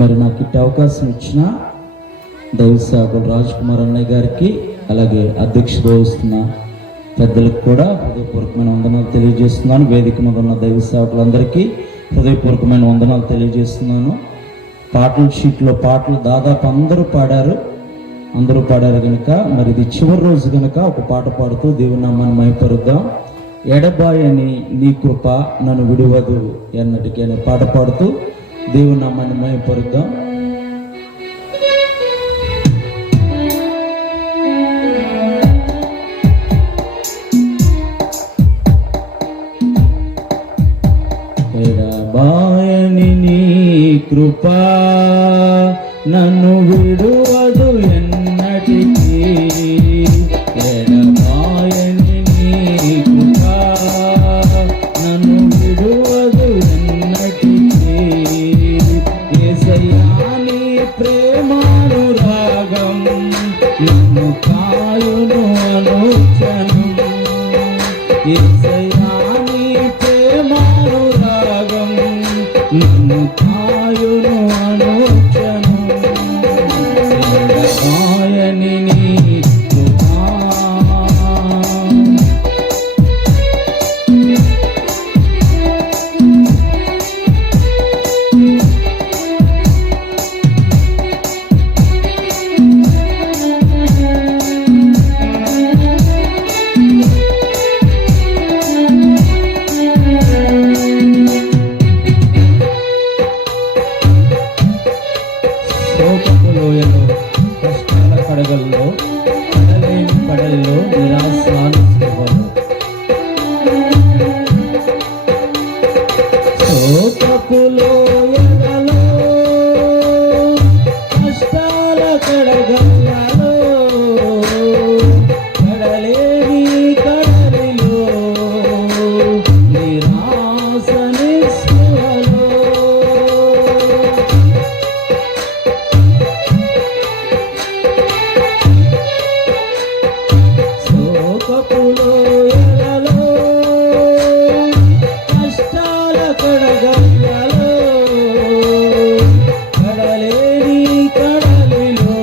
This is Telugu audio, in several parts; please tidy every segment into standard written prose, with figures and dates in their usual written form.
మరి నాకు ఇట్టి అవకాశం ఇచ్చిన దైవ సేవకులు రాజ్ కుమార్ అన్నయ్య గారికి, అలాగే అధ్యక్షత వహిస్తున్న పెద్దలకు కూడా హృదయపూర్వకమైన వందనాలు తెలియజేస్తున్నాను. వేదిక మీద ఉన్న దైవ సేవకులందరికీ హృదయపూర్వకమైన వందనాలు తెలియజేస్తున్నాను. పాటల షీట్లో పాటలు దాదాపు అందరూ పాడారు కనుక మరి ఇది చివరి రోజు కనుక ఒక పాట పాడుతూ దేవుని నామాన్ని మహిమపరుద్దాం. ఎడబాయని నీ కృప నన్ను విడువదు ఎన్నటికీ అనే పాట పాడుతూ దేవుని నామాన్ని మహిమపరుద్దాం. ఎడబాయని నీ కృప నన్ను విడువదు ఎన్నటికీ, ఎడబాయని నీ కృప నన్ను విడువదు ఎన్నటికీ. యేసయ్యా నీ ప్రేమానురాగం నన్ను కాయును అనుక్షణం. యేసయ్యా నీ ప్రేమానురాగం నన్ను కాయును అనుక్షణం. ఎడబాయని నీ కృప లోయలో, కష్టాల కడగల్లో, పడలేని పడల్లో, నిరాశాలు శోకపు లోయలలో, కష్టాల కడగల్లో, పడలేని కడలిలో, నిరాశ నిస్పృహలో, కష్టాల కడగల్లో, కడలేని కడలిలో,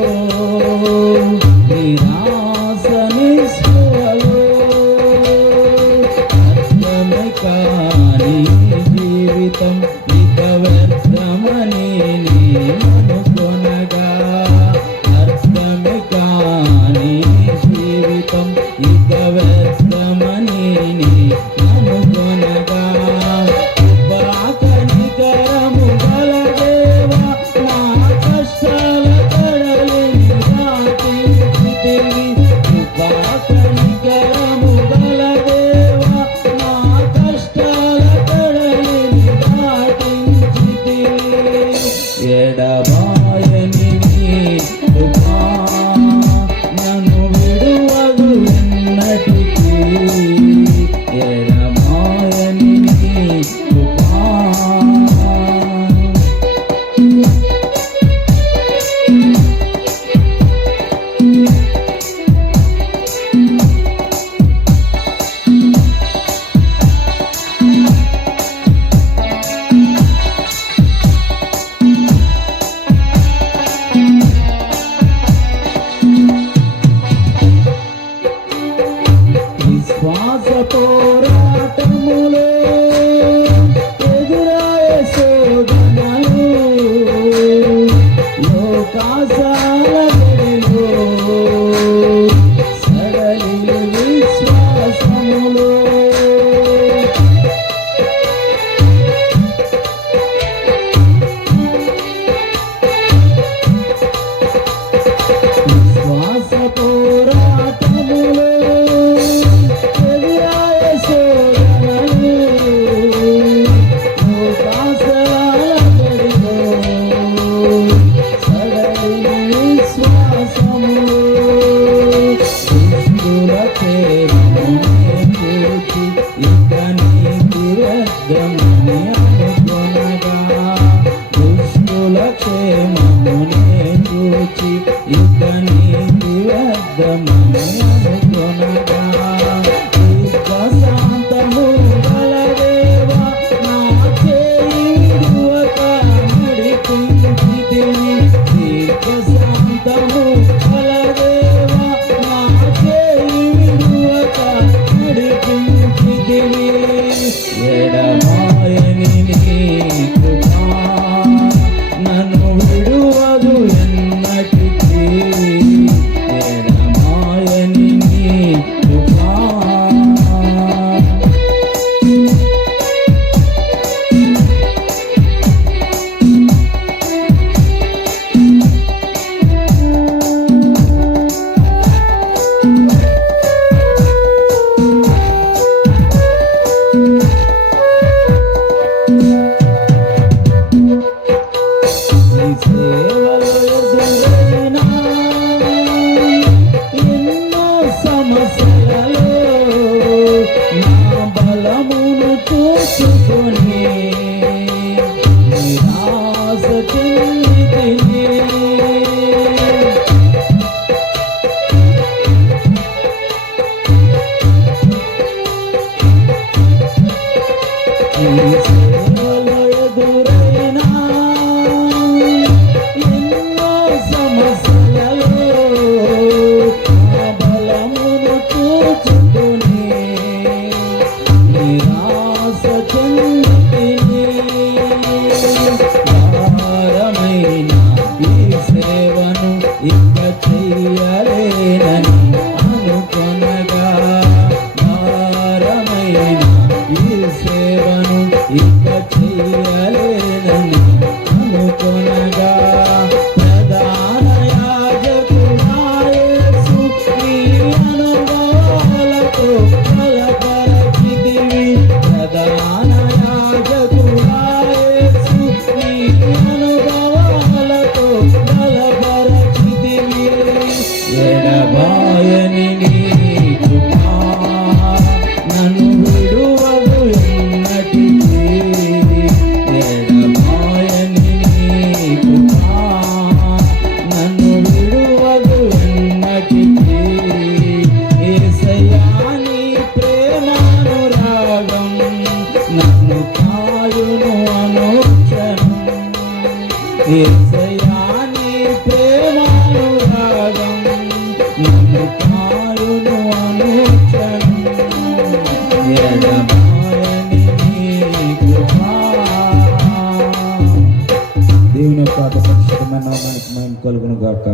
నిరాశ నిస్పృహలో, అర్థమే కాని జీవితం ఇక వ్యర్థమని నేననుకొనగా, అర్థమే కాని జీవితం ఇక వ్యర్థమని నేననుకొనగా, కనికరము గల దేవా నా కష్టాల కడలిని దాటించితివి. కనికరము గల దేవా నా కష్టాల కడలిని దాటించితివి. ఎడబాయని నీ కృప నన్ను విడువదు ఎన్నటికీ, ఎడబాయని నీ కృప. విశ్వాస పోరాటములో ఎదురాయే శోధనలు, లోకాశాల గడిలో సడలి విశ్వాసములో, విశ్వాస పోరాటములో ఎదురాయే శోధనలు, లోకాశాల గడిలో సడలి విశ్వాసములో, దుష్టులకే మమ్మునే చూచి ఇక నీతి వ్యర్థమని అనుకొనగా, దుష్టులకే మమ్మునే చూచి ఇక నీతి వ్యర్థమని అనుకొనగా, శాంతము గల దేవా ఎడబాయని నీ కృపా నన్ను విడువదు ఎన్నటికీ. ఎడబాయని నీ కృపా సేవలో ఎదురైన ఎన్నో సమస్యలలో నా బలమును చూసుకొని నిరాశ చెందితిని. సేవలో ఎదురైన ఎన్నో సమస్యలలో నా బలమును చూచుకొని నిరాశ చెందితిని. భారమైన ఈ సేవను ఇక చెయ్యలేనని అనుకొనగా, భారమైన ఈ సేవను ఇక చెయ్యలేనని అనుకొనగా, ప్రధాన యాజకుడా యేసు నీ అనుభవాలతో బలపరచితివి. ప్రధాన యాజకుడా యేసు నీ అనుభవాలతో బలపరచితివి. ఎడబాయని నీ కృపా నన్ను విడువదు ఎన్నటికీ. ఎడబాయని నీ కృపా నన్ను విడువదు ఎన్నటికీ. యేసయ్యా నీ ప్రేమానురాగం నన్ను కాయును అనుక్షణం. యేసయ్యా నీ ప్రేమానురాగం నన్ను కాయును అనుక్షణం. ఎడబాయని నీ కృపా. దేవుని యొక్క పరిశుద్ధమైన నామానికి మహిమ కలుగును గాక.